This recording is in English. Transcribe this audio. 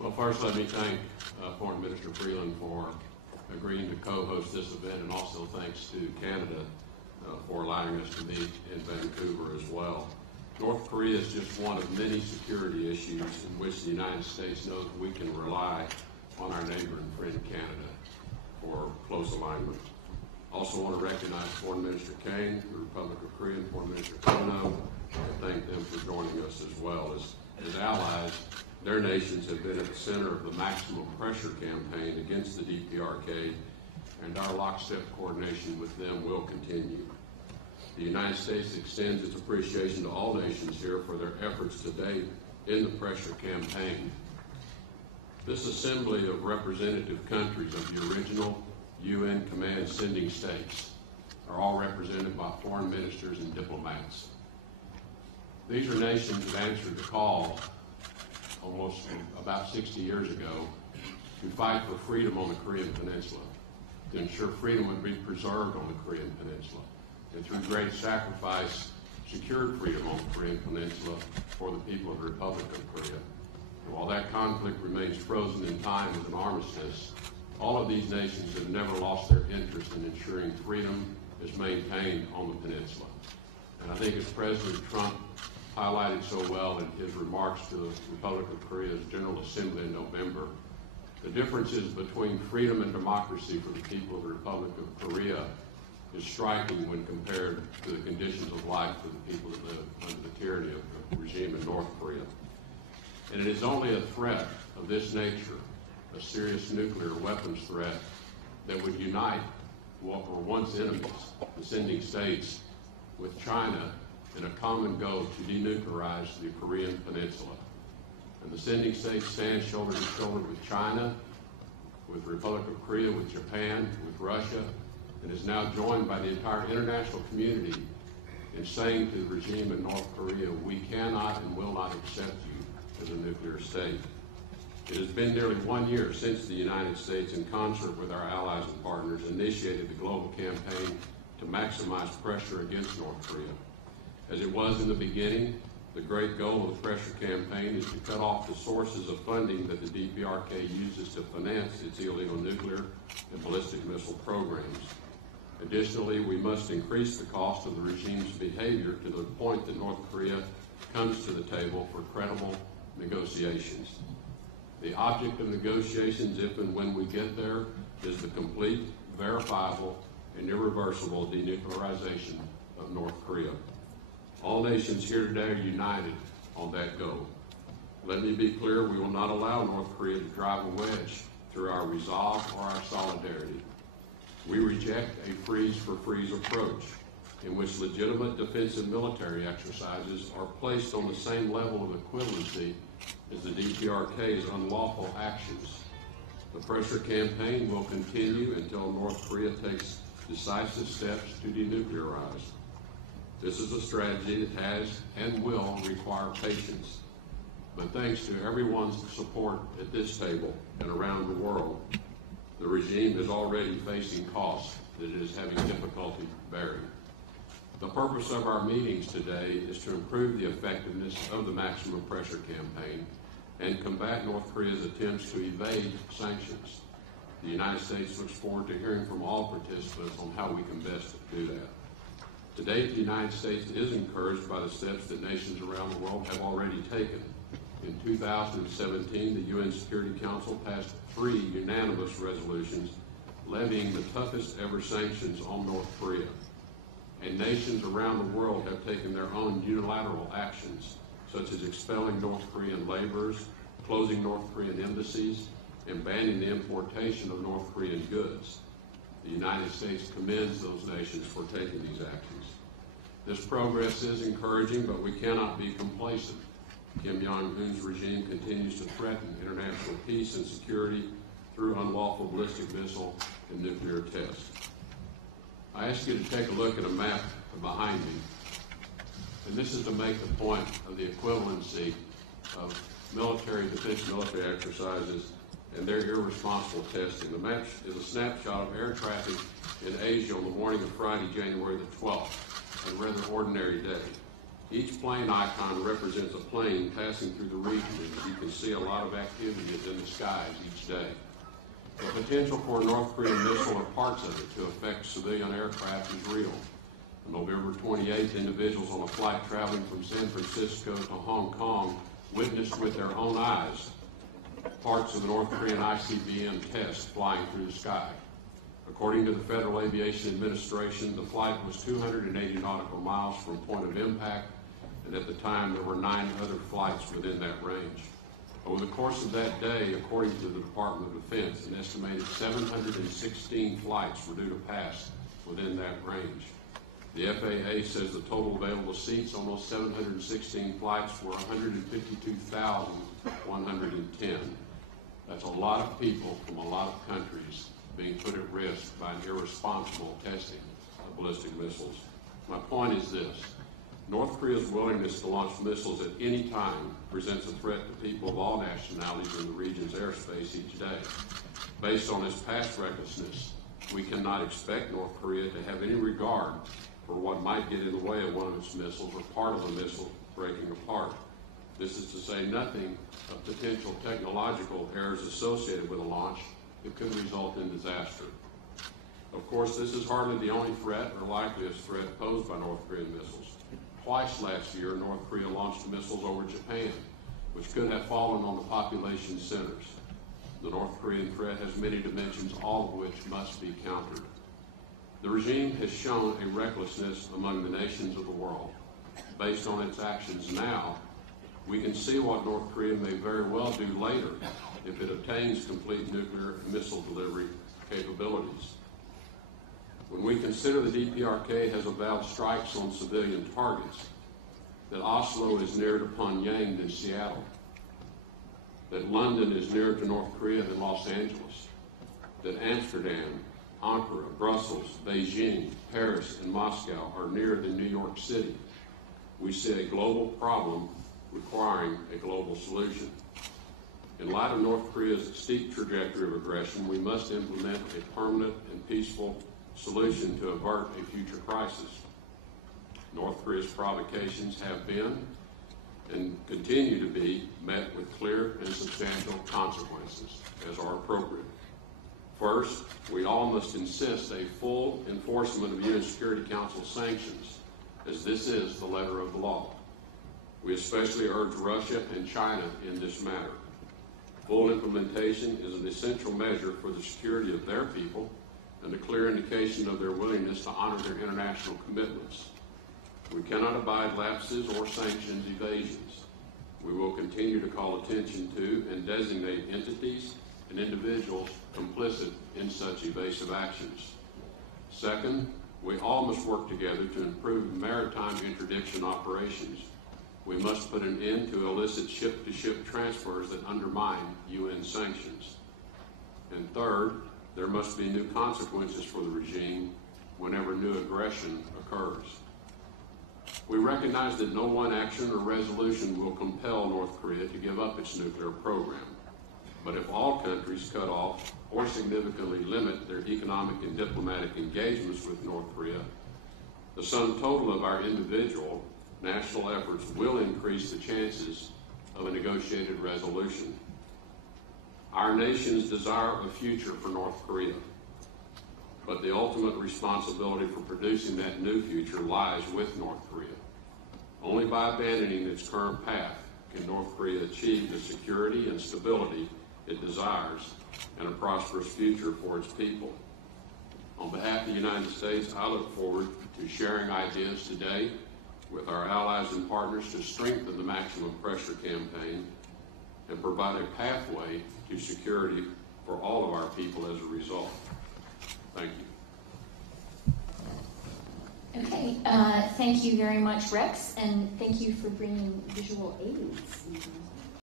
Well, first let me thank Foreign Minister Freeland for agreeing to co-host this event, and also thanks to Canada for allowing us to meet in Vancouver as well. North Korea is just one of many security issues in which the United States knows we can rely on our neighbor and friend Canada for close alignment. Also want to recognize Foreign Minister Kang, the Republic of Korea, and Foreign Minister Kono, and thank them for joining us as well. As allies, their nations have been at the center of the maximum pressure campaign against the DPRK, and our lockstep coordination with them will continue. The United States extends its appreciation to all nations here for their efforts to date in the pressure campaign. This assembly of representative countries of the original UN command sending states are all represented by foreign ministers and diplomats. These are nations that answered the call almost about 60 years ago to fight for freedom on the Korean Peninsula, to ensure freedom would be preserved on the Korean Peninsula, and through great sacrifice secured freedom on the Korean Peninsula for the people of the Republic of Korea. And while that conflict remains frozen in time with an armistice, all of these nations have never lost their interest in ensuring freedom is maintained on the peninsula. And I think as President Trump highlighted so well in his remarks to the Republic of Korea's General Assembly in November, the differences between freedom and democracy for the people of the Republic of Korea is striking when compared to the conditions of life for the people that live under the tyranny of the regime in North Korea. And it is only a threat of this nature, a serious nuclear weapons threat, that would unite what were once enemies, the sending states, with China in a common goal to denuclearize the Korean Peninsula. And the sending states stand shoulder to shoulder with China, with the Republic of Korea, with Japan, with Russia, and is now joined by the entire international community in saying to the regime in North Korea, we cannot and will not accept you as a nuclear state. It has been nearly 1 year since the United States, in concert with our allies and partners, initiated the global campaign to maximize pressure against North Korea. As it was in the beginning, the great goal of the pressure campaign is to cut off the sources of funding that the DPRK uses to finance its illegal nuclear and ballistic missile programs. Additionally, we must increase the cost of the regime's behavior to the point that North Korea comes to the table for credible negotiations. The object of negotiations, if and when we get there, is the complete, verifiable, and irreversible denuclearization of North Korea. All nations here today are united on that goal. Let me be clear, we will not allow North Korea to drive a wedge through our resolve or our solidarity. We reject a freeze-for-freeze approach in which legitimate defensive military exercises are placed on the same level of equivalency as the DPRK's unlawful actions. The pressure campaign will continue until North Korea takes decisive steps to denuclearize. This is a strategy that has and will require patience. But thanks to everyone's support at this table and around the world, the regime is already facing costs that it is having difficulty bearing. The purpose of our meetings today is to improve the effectiveness of the maximum pressure campaign and combat North Korea's attempts to evade sanctions. The United States looks forward to hearing from all participants on how we can best do that. To date, the United States is encouraged by the steps that nations around the world have already taken. In 2017, the UN Security Council passed 3 unanimous resolutions levying the toughest ever sanctions on North Korea. And nations around the world have taken their own unilateral actions, such as expelling North Korean laborers, closing North Korean embassies, and banning the importation of North Korean goods. The United States commends those nations for taking these actions. This progress is encouraging, but we cannot be complacent. Kim Jong-un's regime continues to threaten international peace and security through unlawful ballistic missile and nuclear tests. I ask you to take a look at a map behind me, and this is to make the point of the equivalency of defense military exercises and their irresponsible testing. The map is a snapshot of air traffic in Asia on the morning of Friday, January the 12th, a rather ordinary day. Each plane icon represents a plane passing through the region, and you can see a lot of activity is in the skies each day. The potential for a North Korean missile or parts of it to affect civilian aircraft is real. On November 28th, individuals on a flight traveling from San Francisco to Hong Kong witnessed with their own eyes parts of the North Korean ICBM test flying through the sky. According to the Federal Aviation Administration, the flight was 280 nautical miles from point of impact, and at the time there were 9 other flights within that range. Over the course of that day, according to the Department of Defense, an estimated 716 flights were due to pass within that range. The FAA says the total available seats on those 716 flights were 152,110. That's a lot of people from a lot of countries being put at risk by an irresponsible testing of ballistic missiles. My point is this: North Korea's willingness to launch missiles at any time presents a threat to people of all nationalities in the region's airspace each day. Based on its past recklessness, we cannot expect North Korea to have any regard for what might get in the way of one of its missiles or part of a missile breaking apart. This is to say nothing of potential technological errors associated with a launch that could result in disaster. Of course, this is hardly the only threat or likeliest threat posed by North Korean missiles. Twice last year, North Korea launched missiles over Japan, which could have fallen on the population centers. The North Korean threat has many dimensions, all of which must be countered. The regime has shown a recklessness among the nations of the world. Based on its actions now, we can see what North Korea may very well do later if it obtains complete nuclear and missile delivery capabilities. When we consider the DPRK has avowed strikes on civilian targets, that Oslo is nearer to Pyongyang than Seattle, that London is nearer to North Korea than Los Angeles, that Amsterdam, Ankara, Brussels, Beijing, Paris, and Moscow are nearer than New York City, we see a global problem requiring a global solution. In light of North Korea's steep trajectory of aggression, we must implement a permanent and peaceful solution to avert a future crisis. North Korea's provocations have been and continue to be met with clear and substantial consequences, as are appropriate. First, we all must insist a full enforcement of UN Security Council sanctions, as this is the letter of the law. We especially urge Russia and China in this matter. Full implementation is an essential measure for the security of their people and a clear indication of their willingness to honor their international commitments. We cannot abide lapses or sanctions evasions. We will continue to call attention to and designate entities and individuals complicit in such evasive actions. Second, we all must work together to improve maritime interdiction operations. We must put an end to illicit ship-to-ship transfers that undermine UN sanctions. And third, there must be new consequences for the regime whenever new aggression occurs. We recognize that no one action or resolution will compel North Korea to give up its nuclear program. But if all countries cut off or significantly limit their economic and diplomatic engagements with North Korea, the sum total of our individual national efforts will increase the chances of a negotiated resolution. Our nations desire a future for North Korea, but the ultimate responsibility for producing that new future lies with North Korea. Only by abandoning its current path can North Korea achieve the security and stability it desires and a prosperous future for its people. On behalf of the United States, I look forward to sharing ideas today with our allies and partners to strengthen the maximum pressure campaign and provide a pathway to security for all of our people as a result. Thank you. Okay, thank you very much, Rex, and thank you for bringing visual aids.